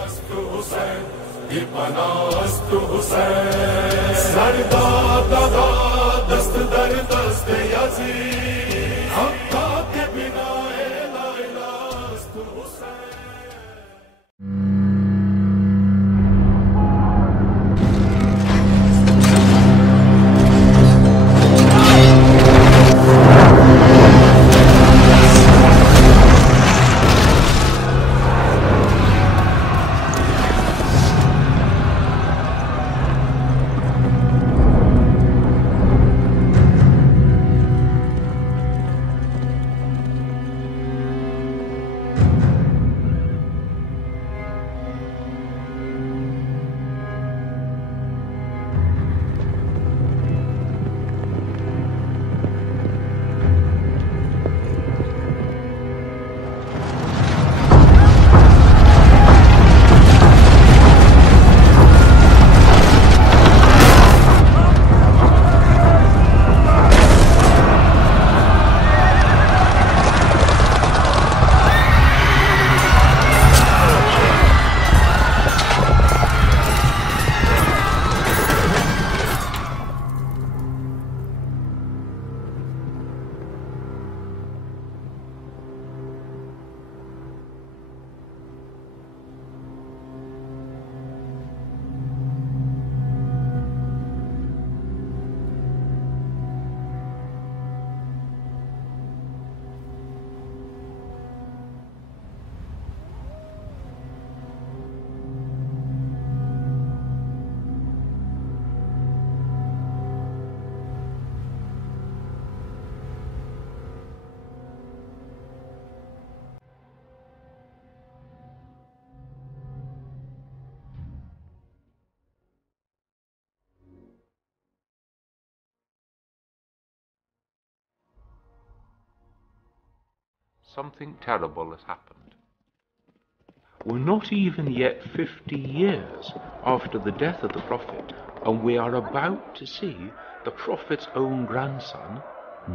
Hussain, Ipanast Hussain, Sardar Dada, Dast Dar Dast Yazid, Hakka ke bina la ilast Hussain. Something terrible has happened. We're not even yet 50 years after the death of the Prophet, and we are about to see the Prophet's own grandson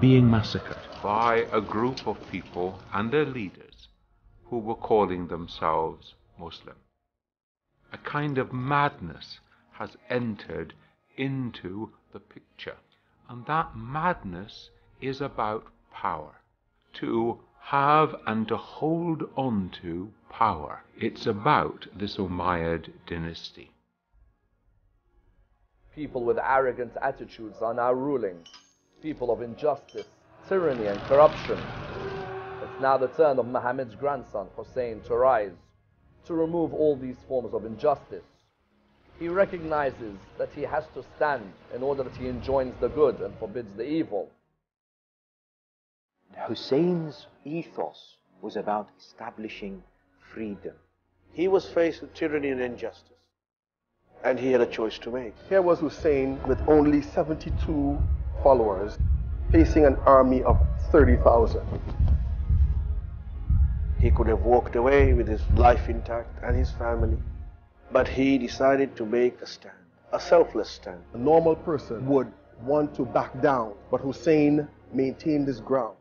being massacred by a group of people and their leaders who were calling themselves Muslim. A kind of madness has entered into the picture, and that madness is about power. To have and to hold on to power. It's about this Umayyad dynasty. People with arrogant attitudes are now ruling. People of injustice, tyranny and corruption. It's now the turn of Muhammad's grandson, Hussein, to rise, to remove all these forms of injustice. He recognizes that he has to stand in order that he enjoins the good and forbids the evil. Hussein's ethos was about establishing freedom. He was faced with tyranny and injustice, and he had a choice to make. Here was Hussein with only 72 followers, facing an army of 30,000. He could have walked away with his life intact and his family, but he decided to make a stand, a selfless stand. A normal person would want to back down, but Hussein maintained his ground.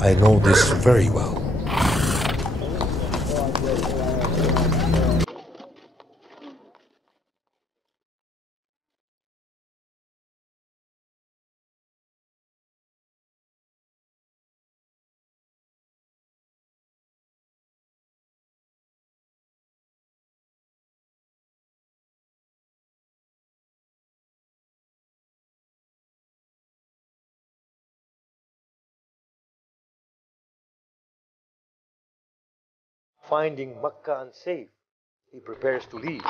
I know this very well. Finding Makkah unsafe, he prepares to leave.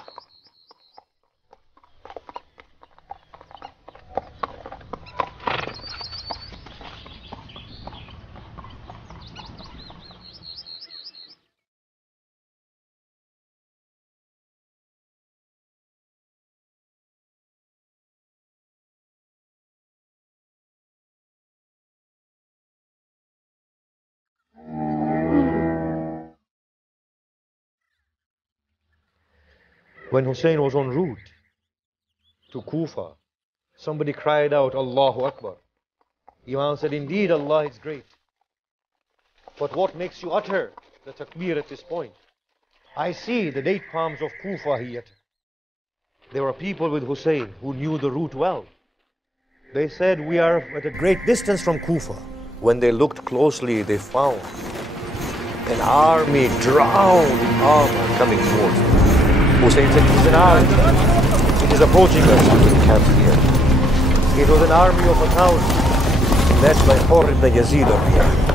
When Hussein was en route to Kufa, somebody cried out, Allahu Akbar. Imam said, indeed Allah is great. But what makes you utter the takbir at this point? I see the date palms of Kufa he uttered. There were people with Hussein who knew the route well. They said, we are at a great distance from Kufa. When they looked closely, they found an army drowned in armor coming towards them. Hussein said, it is an army. It is approaching us to the camp here. It was an army of 1,000, led by Hur ibn Yazid al-Riyah.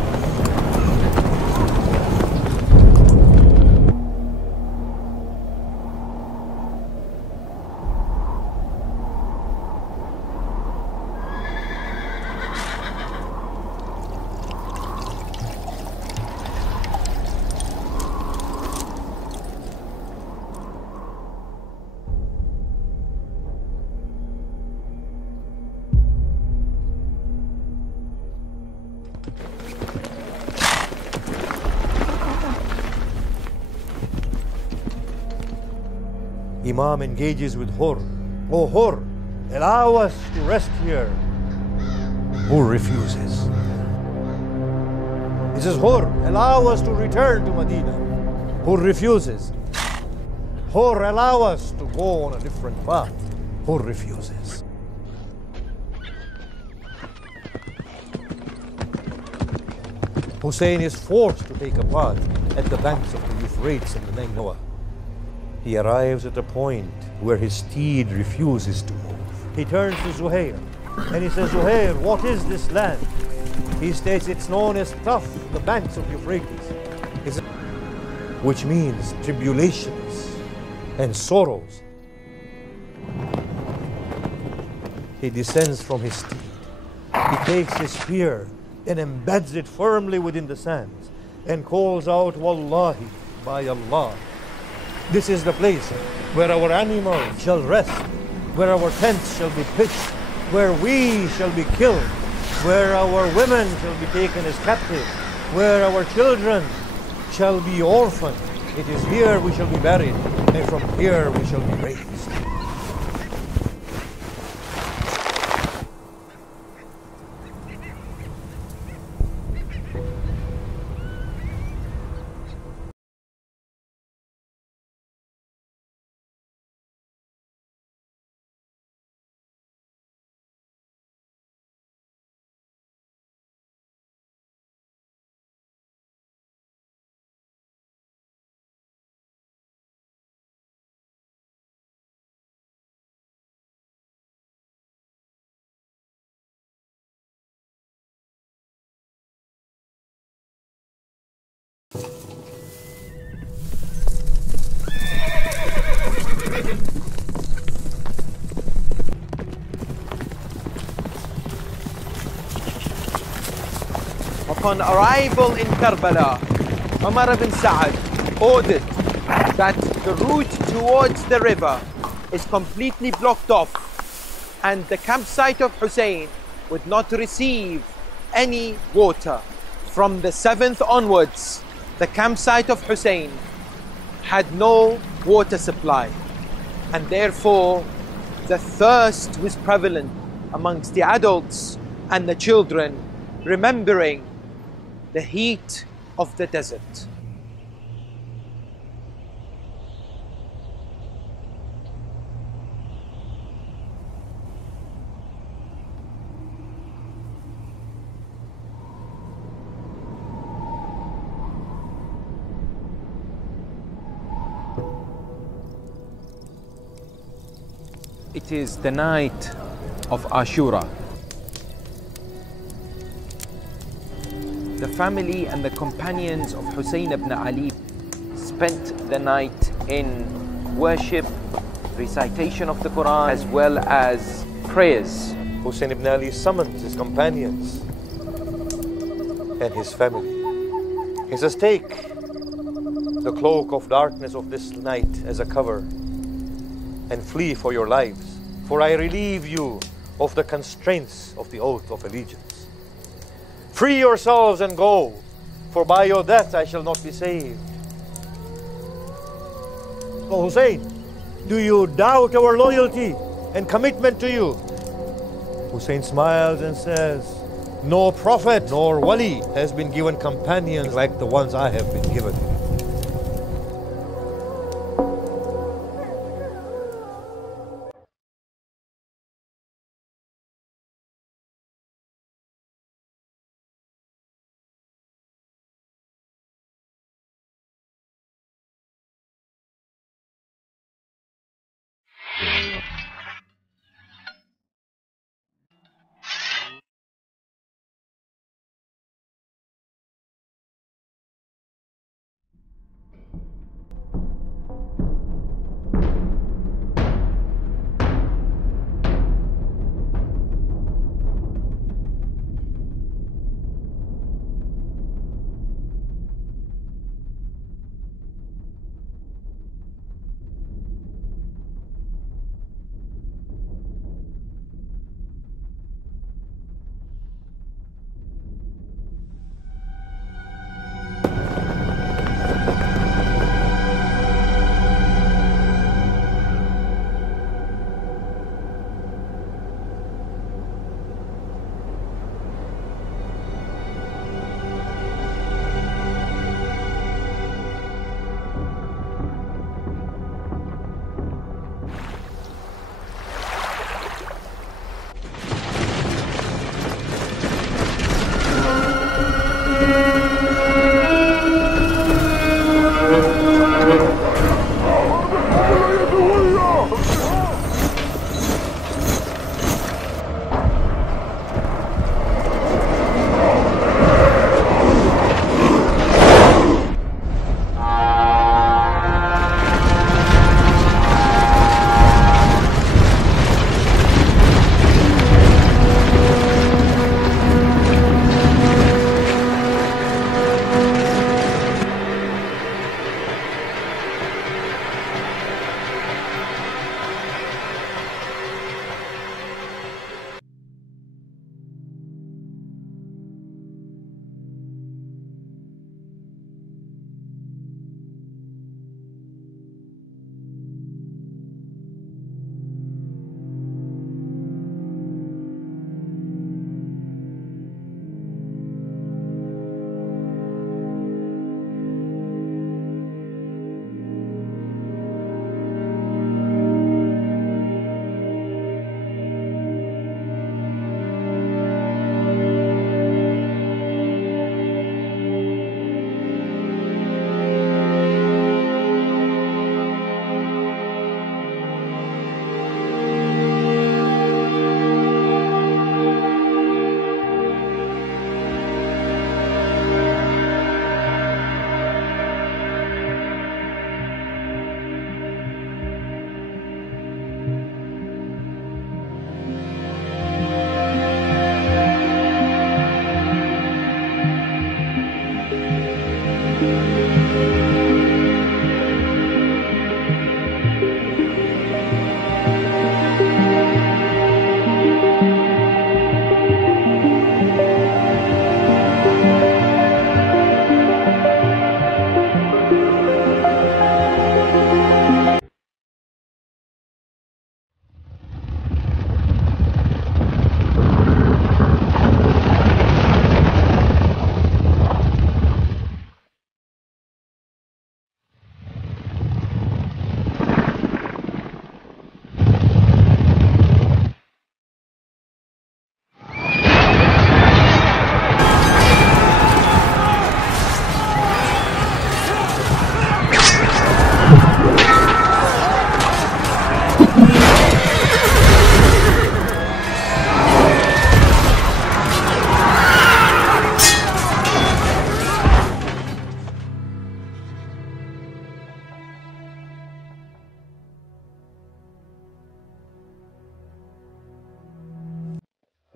Imam engages with Hur. Oh Hur, allow us to rest here. Hur refuses. He says, Hur, allow us to return to Medina. Hur refuses. Hur, allow us to go on a different path. Hur refuses. Hussein is forced to take a path at the banks of the Euphrates and the Nainoa. He arrives at a point where his steed refuses to move. He turns to Zuhair and he says, Zuhair, what is this land? He states it's known as Taf, the banks of Euphrates, which means tribulations and sorrows. He descends from his steed. He takes his spear and embeds it firmly within the sands and calls out, Wallahi, by Allah, this is the place where our animals shall rest, where our tents shall be pitched, where we shall be killed, where our women shall be taken as captives, where our children shall be orphaned. It is here we shall be buried, and from here we shall be raised. Upon arrival in Karbala, Umar ibn Sa'ad ordered that the route towards the river is completely blocked off and the campsite of Hussein would not receive any water. From the 7th onwards, the campsite of Hussein had no water supply, and therefore the thirst was prevalent amongst the adults and the children, remembering the heat of the desert. It is the night of Ashura. The family and the companions of Hussein ibn Ali spent the night in worship, recitation of the Quran, as well as prayers. Hussein ibn Ali summons his companions and his family. He says, take the cloak of darkness of this night as a cover and flee for your lives, for I relieve you of the constraints of the oath of allegiance. Free yourselves and go, for by your death I shall not be saved. Oh Hussein, do you doubt our loyalty and commitment to you? Hussein smiles and says, no prophet nor wali has been given companions like the ones I have been given.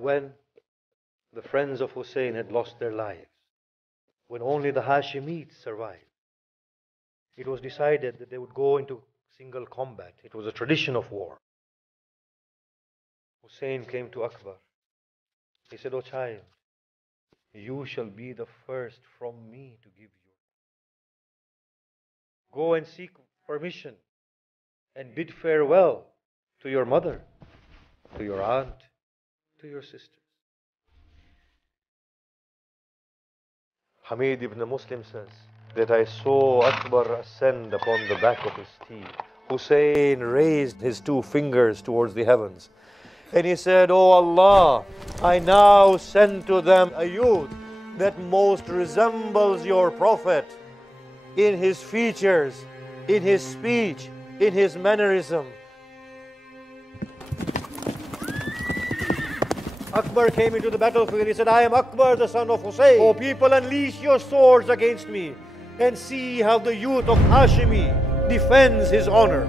when the friends of Hussein had lost their lives, when only the Hashemites survived, it was decided that they would go into single combat. It was a tradition of war. Hussein came to Akbar. He said, "O child, you shall be the first from me to give you. Go and seek permission and bid farewell to your mother, to your aunt, to your sisters." Hamid ibn Muslim says that I saw Akbar ascend upon the back of his steed. Hussein raised his two fingers towards the heavens and he said, "O Allah, I now send to them a youth that most resembles your Prophet in his features, in his speech, in his mannerism." Akbar came into the battlefield. He said, "I am Akbar, the son of Hussein. O people, unleash your swords against me and see how the youth of Hashimi defends his honor."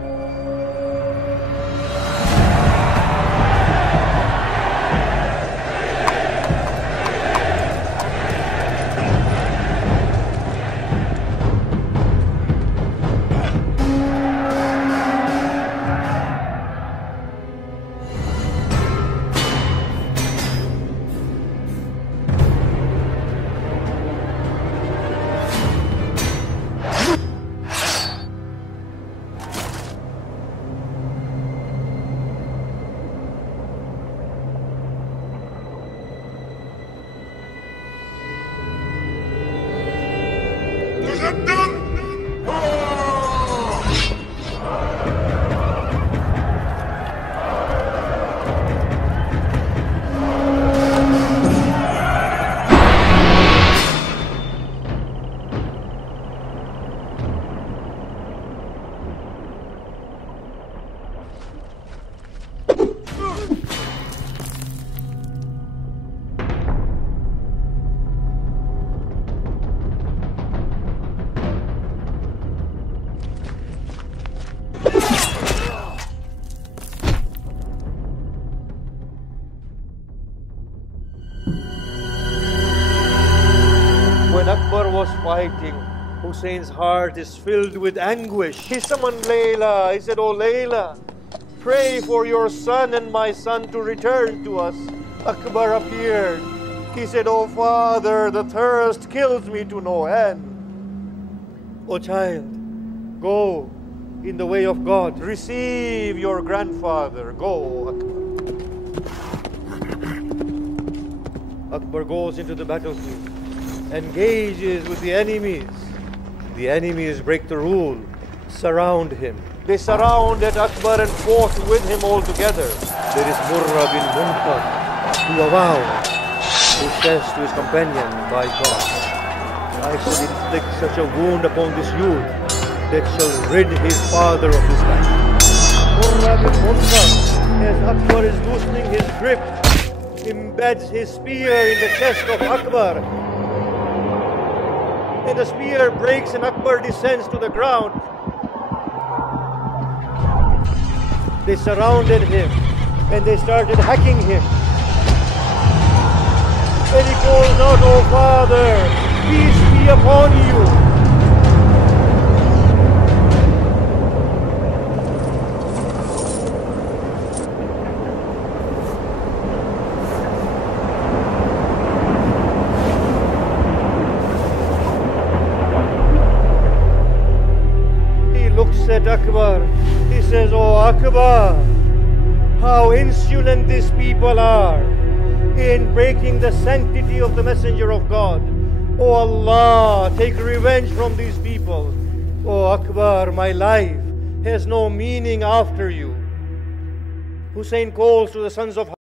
When Akbar was fighting, Hussein's heart is filled with anguish. He summoned Layla. He said, "Oh Layla, pray for your son and my son to return to us." Akbar appeared. He said, "Oh father, the thirst kills me to no end." "Oh child, go in the way of God. Receive your grandfather. Go, Akbar." Akbar goes into the battlefield, engages with the enemies. The enemies break the rule, surround him. They surrounded Akbar and fought with him all together. There is Murra bin Munqar, who avowed, who says to his companion, "By God, I shall inflict such a wound upon this youth that shall rid his father of his life." Murra bin Munqar, as Akbar is loosening his grip, embeds his spear in the chest of Akbar. And the spear breaks and Akbar descends to the ground. They surrounded him and they started hacking him. And he calls out, "Oh Father, peace be upon you." At Akbar, he says, "Oh Akbar, how insolent these people are in breaking the sanctity of the Messenger of God. Oh Allah, take revenge from these people. Oh Akbar, my life has no meaning after you." Hussein calls to the sons of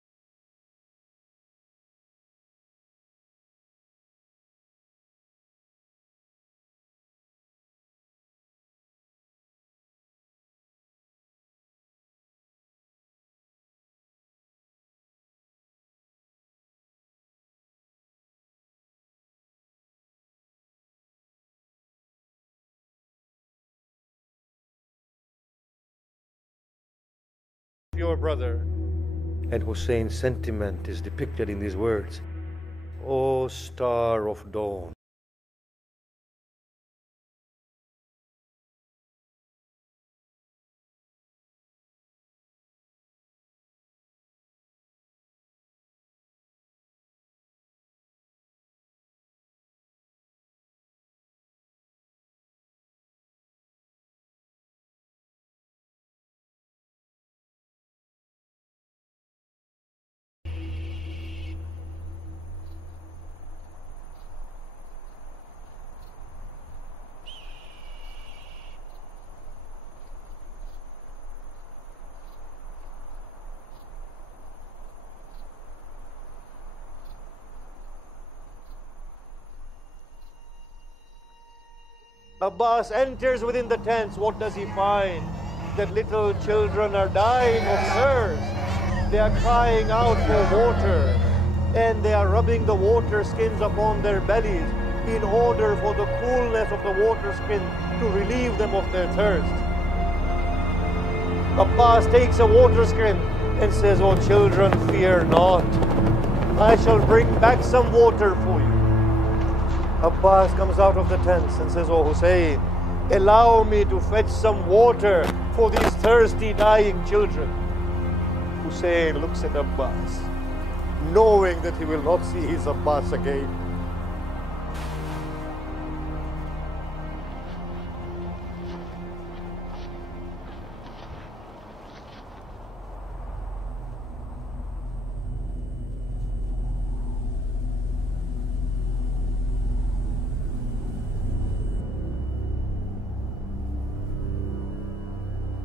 your brother. And Hussein's sentiment is depicted in these words: O star of dawn. Abbas enters within the tents. What does he find? That little children are dying of thirst. They are crying out for water, and they are rubbing the water skins upon their bellies in order for the coolness of the water skin to relieve them of their thirst. Abbas takes a water skin and says, "O children, fear not. I shall bring back some water for you." Abbas comes out of the tents and says, "O Hussein, allow me to fetch some water for these thirsty, dying children." Hussein looks at Abbas, knowing that he will not see his Abbas again.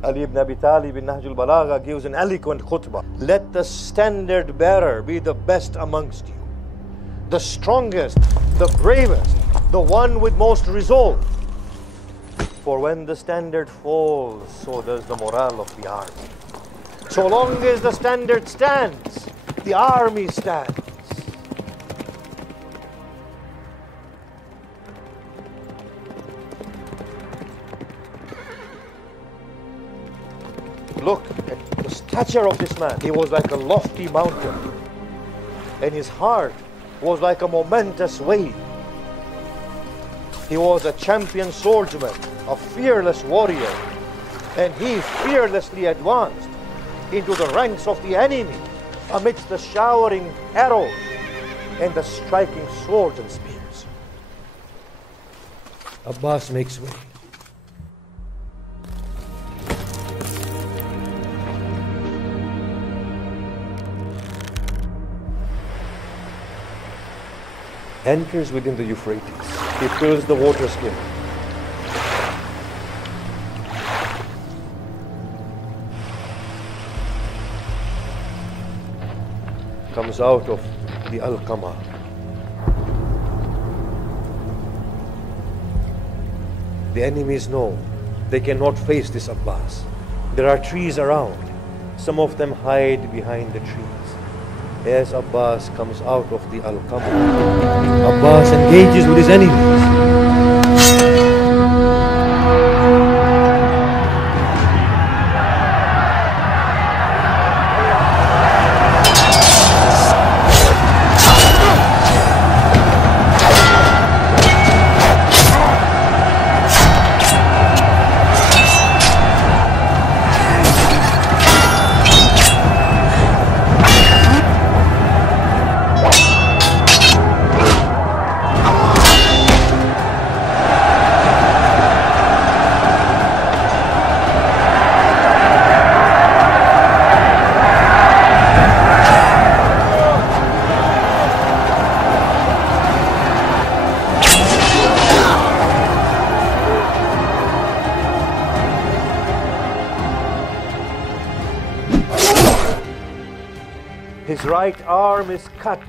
Ali ibn Abi Talib in Nahj al-Balagha gives an eloquent khutbah. Let the standard bearer be the best amongst you, the strongest, the bravest, the one with most resolve. For when the standard falls, so does the morale of the army. So long as the standard stands, the army stands. Look at the stature of this man. He was like a lofty mountain, and his heart was like a momentous wave. He was a champion swordsman, a fearless warrior, and he fearlessly advanced into the ranks of the enemy amidst the showering arrows and the striking swords and spears. Abbas makes way. Enters within the Euphrates. He fills the water skin. Comes out of the Al-Qama. The enemies know they cannot face this Abbas. There are trees around. Some of them hide behind the trees. As Abbas comes out of the Al-Qama, Abbas engages with his enemies. His right arm is cut,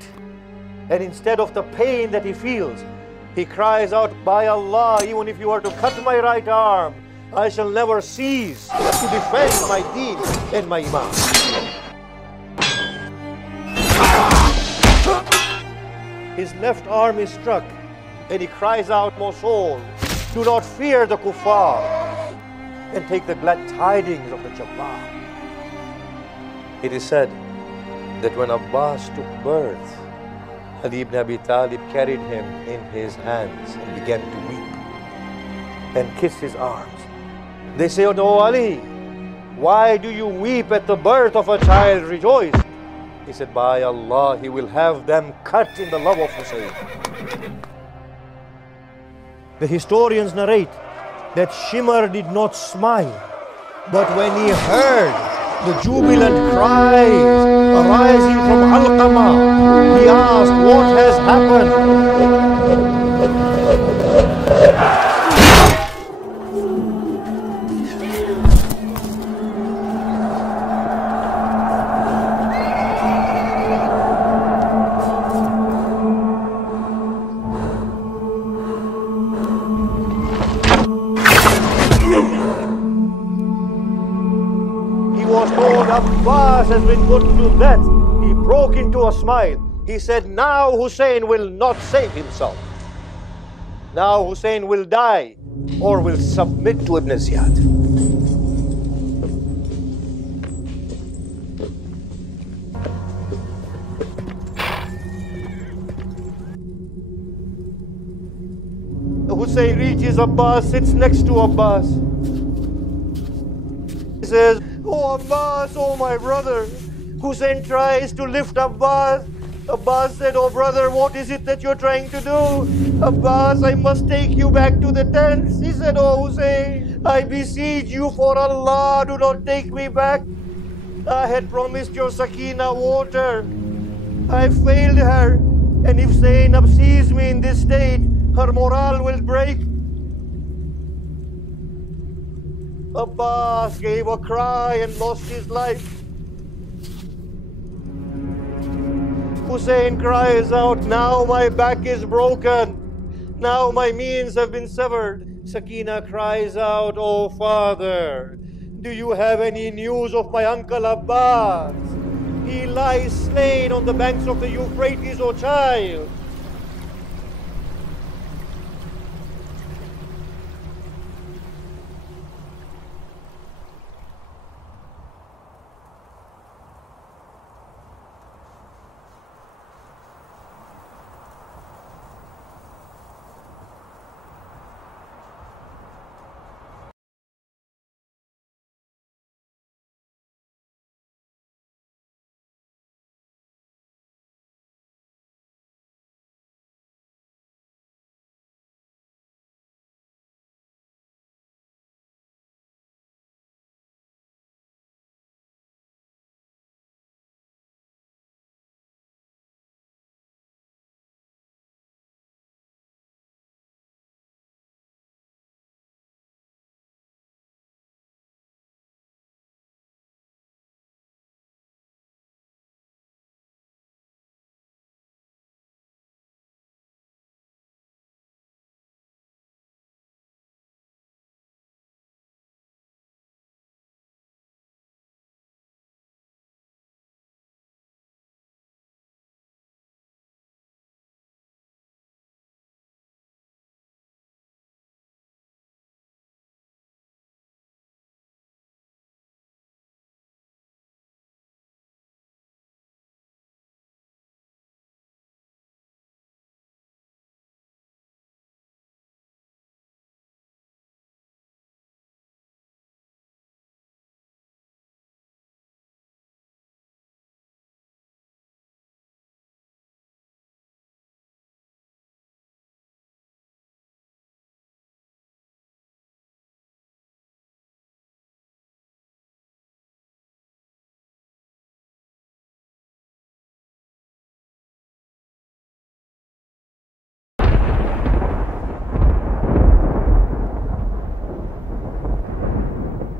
and instead of the pain that he feels, he cries out, "By Allah, even if you are to cut my right arm, I shall never cease to defend my deen and my Imam." His left arm is struck, and he cries out, "O soul, do not fear the kuffar, and take the glad tidings of the Jabbar." It is said that when Abbas took birth, Ali ibn Abi Talib carried him in his hands and began to weep and kiss his arms. They said, "Oh Ali, why do you weep at the birth of a child? Rejoice." He said, "By Allah, he will have them cut in the love of Hussain." The historians narrate that Shimr did not smile, but when he heard the jubilant cries arising from Alqama, he asked, "What has happened?" Abbas has been put to death. He broke into a smile. He said, "Now Hussein will not save himself. Now Hussein will die or will submit to Ibn Ziyad." Hussein reaches Abbas, sits next to Abbas. He says, "Oh Abbas, oh my brother." Hussein tries to lift Abbas. Abbas said, "Oh brother, what is it that you're trying to do?" "Abbas, I must take you back to the tents." He said, "Oh Hussein, I beseech you for Allah, do not take me back. I had promised your Sakina water. I failed her, and if Zainab sees me in this state, her morale will break." Abbas gave a cry and lost his life. Hussein cries out, "Now my back is broken. Now my means have been severed." Sakina cries out, "Oh father, do you have any news of my uncle Abbas? He lies slain on the banks of the Euphrates, O child."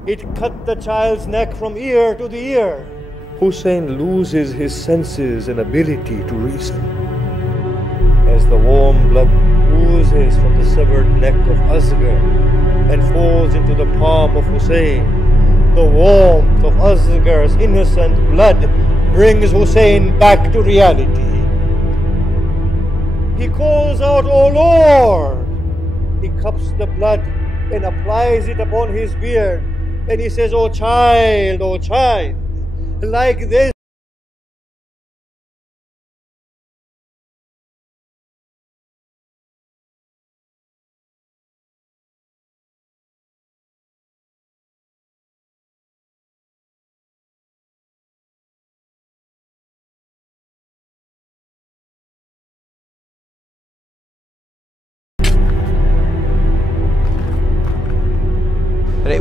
It cut the child's neck from ear to the ear. Hussein loses his senses and ability to reason. As the warm blood oozes from the severed neck of Asghar and falls into the palm of Hussein, the warmth of Asghar's innocent blood brings Hussein back to reality. He calls out, "O Lord!" He cups the blood and applies it upon his beard. And he says, "O child, like this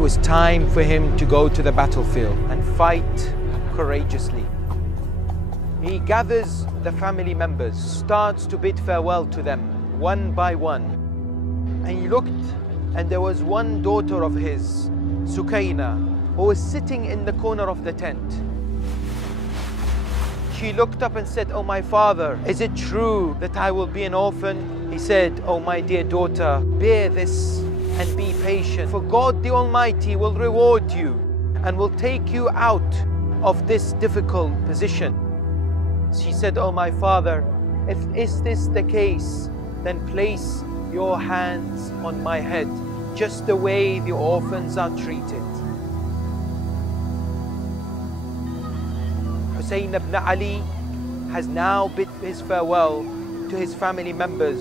was time for him to go to the battlefield and fight courageously. He gathers the family members, starts to bid farewell to them one by one. And he looked, and there was one daughter of his, Sukaina, who was sitting in the corner of the tent. She looked up and said, "Oh my father, is it true that I will be an orphan?" He said, "Oh my dear daughter, bear this and be patient, for God the Almighty will reward you and will take you out of this difficult position." She said, "Oh my father, if is this the case, then place your hands on my head, just the way the orphans are treated." Hussein ibn Ali has now bid his farewell to his family members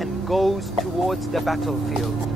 and goes towards the battlefield.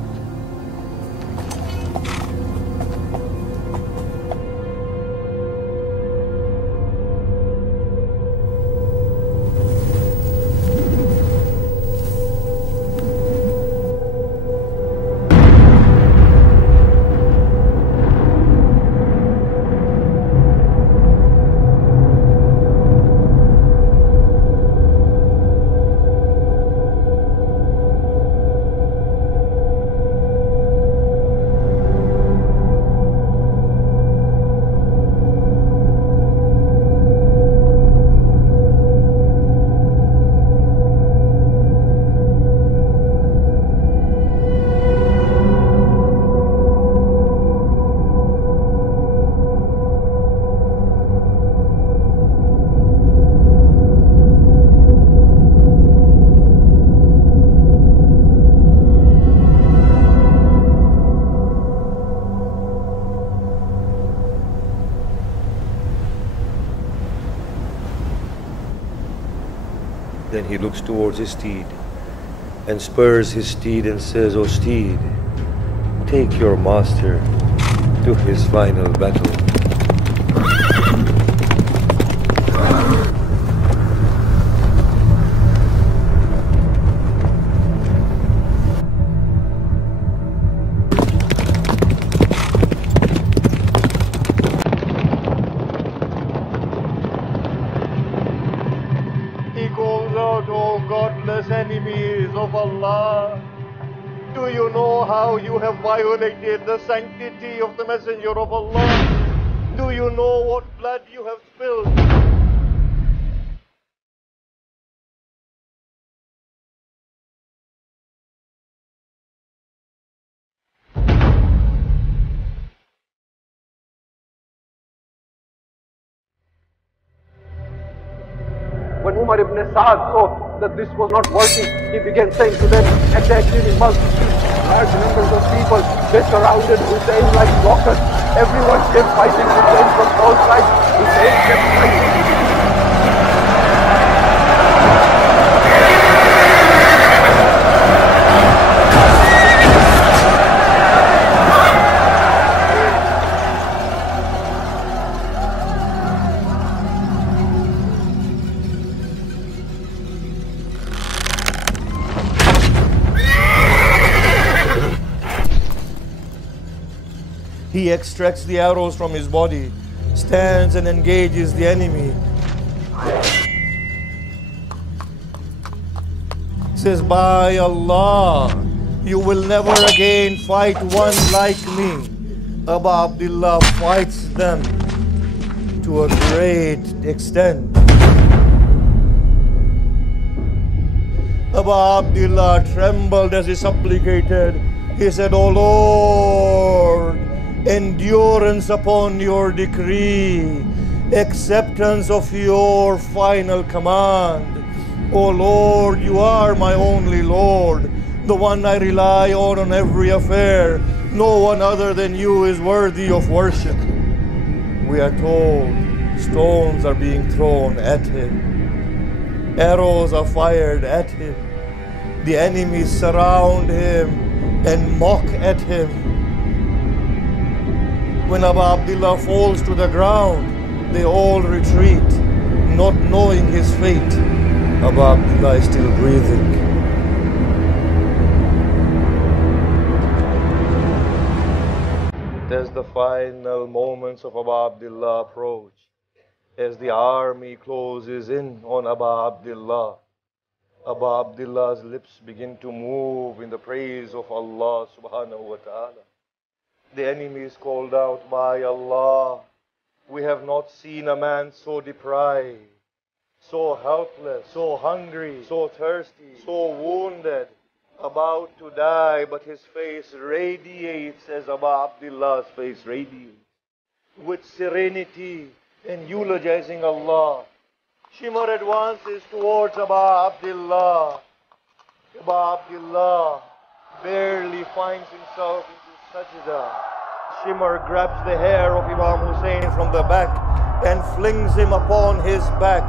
Then he looks towards his steed and spurs his steed and says, "O steed, take your master to his final battle." Enemies of Allah, do you know how you have violated the sanctity of the Messenger of Allah? Do you know what blood you have spilled? When Umar ibn Sa'ad saw that this was not working, he began saying to them, attacking in multitudes, large numbers of people, they surrounded Hussein like rockets. Everyone kept fighting Hussein from all sides. Hussein kept fighting. He extracts the arrows from his body, stands and engages the enemy. Says, "By Allah, you will never again fight one like me." Abu Abdullah fights them to a great extent. Abu Abdullah trembled as he supplicated. He said, "O Lord, endurance upon your decree, acceptance of your final command. O Lord, you are my only Lord, the one I rely on every affair. No one other than you is worthy of worship." We are told stones are being thrown at him, arrows are fired at him, the enemies surround him and mock at him. When Abu Abdullah falls to the ground, they all retreat, not knowing his fate. Abu Abdullah is still breathing. as the final moments of Abu Abdullah approach, as the army closes in on Abu Abdullah, Abu Abdullah's lips begin to move in the praise of Allah subhanahu wa ta'ala. The enemy is called out by Allah. We have not seen a man so deprived, so helpless, so hungry, so thirsty, so wounded, about to die, but his face radiates as Abu Abdullah's face radiates, with serenity and eulogizing Allah. Shimar advances towards Abu Abdullah. Abu Abdullah barely finds himself into sajda. Shimar grabs the hair of Imam Hussain from the back and flings him upon his back.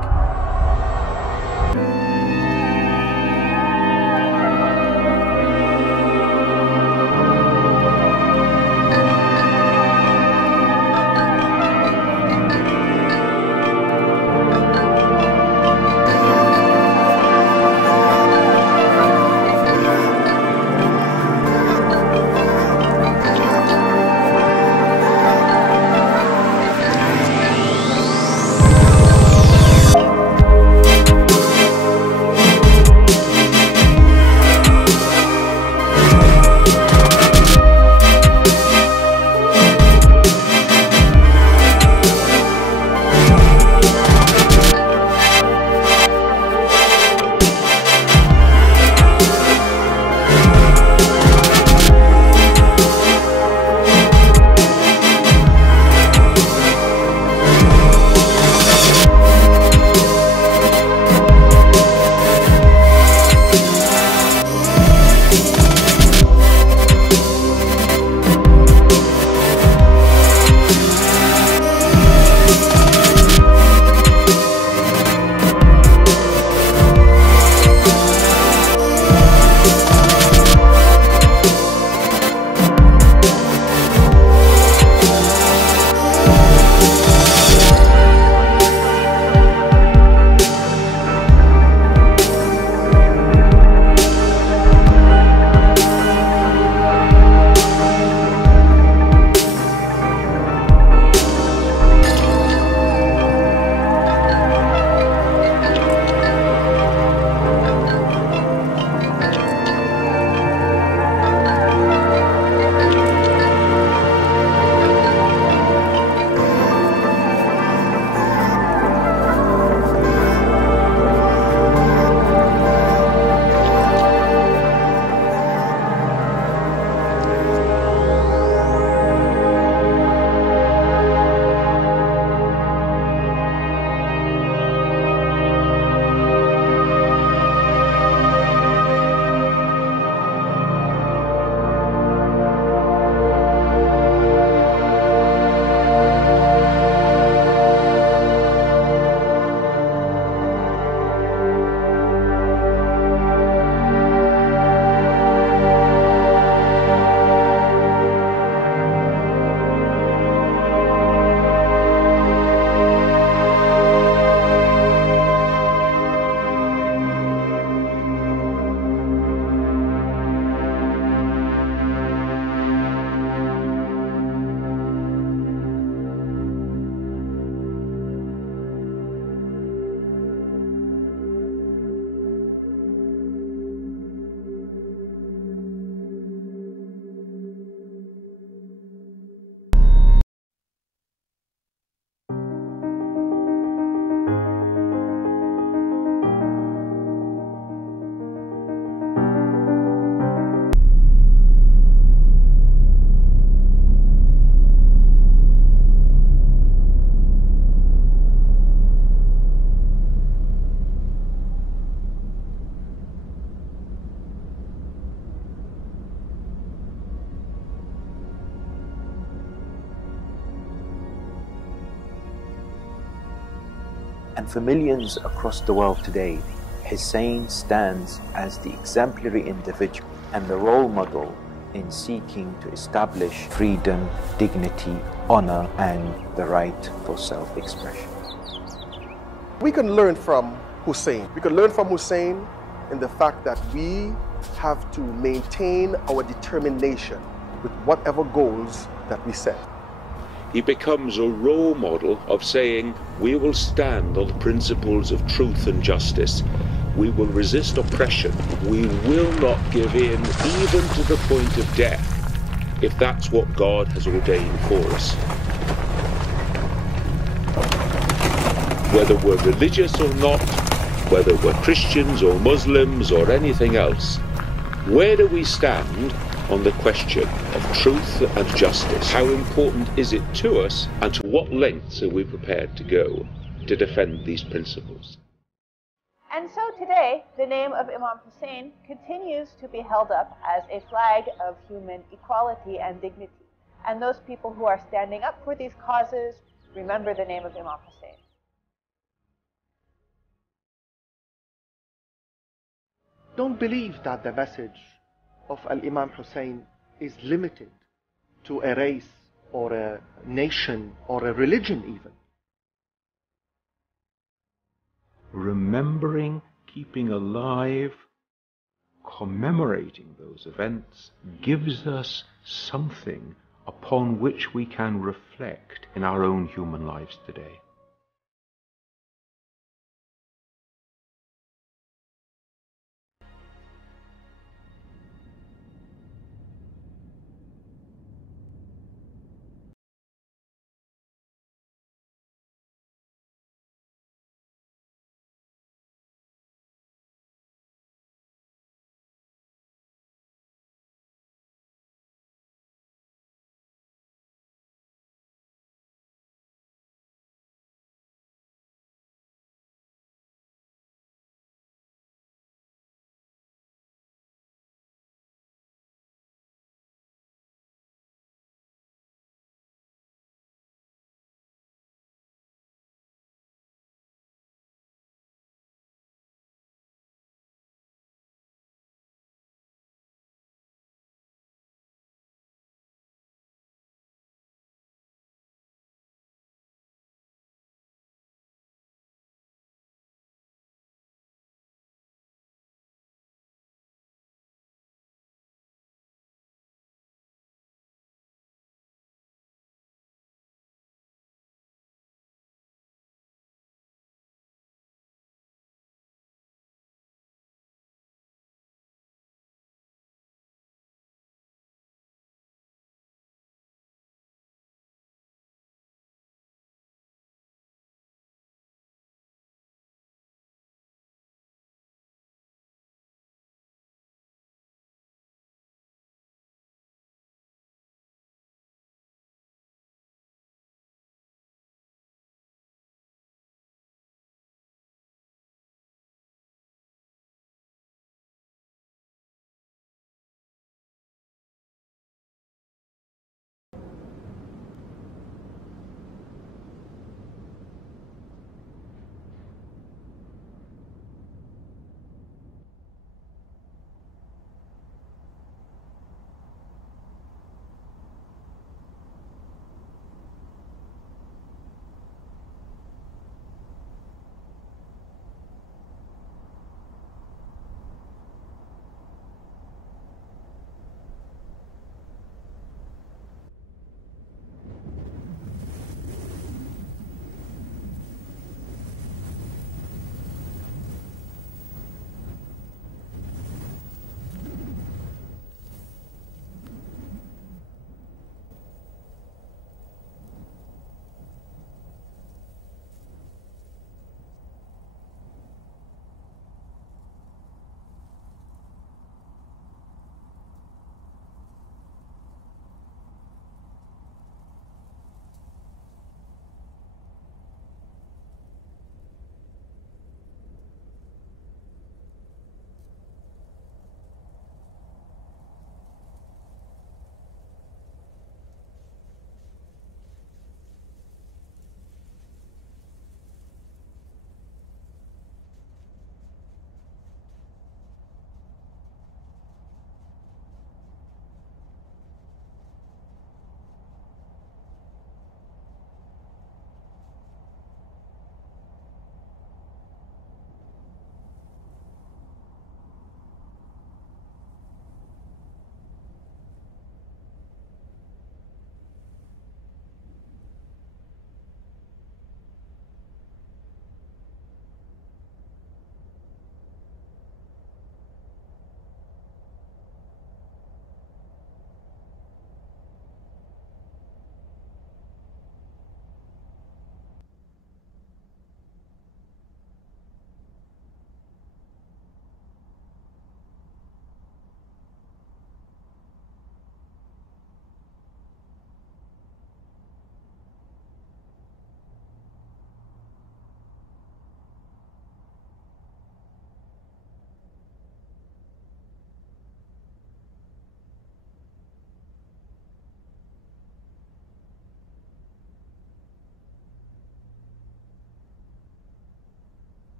And for millions across the world today, Hussain stands as the exemplary individual and the role model in seeking to establish freedom, dignity, honor, and the right for self-expression. We can learn from Hussain. We can learn from Hussain in the fact that we have to maintain our determination with whatever goals that we set. He becomes a role model of saying, we will stand on the principles of truth and justice. We will resist oppression. We will not give in even to the point of death, if that's what God has ordained for us. Whether we're religious or not, whether we're Christians or Muslims or anything else, where do we stand on the question of truth and justice? How important is it to us, and to what lengths are we prepared to go to defend these principles? And so today, the name of Imam Hussain continues to be held up as a flag of human equality and dignity. And those people who are standing up for these causes remember the name of Imam Hussain. Don't believe that the message of Imam Hussain is limited to a race or a nation or a religion even. Remembering, keeping alive, commemorating those events gives us something upon which we can reflect in our own human lives today.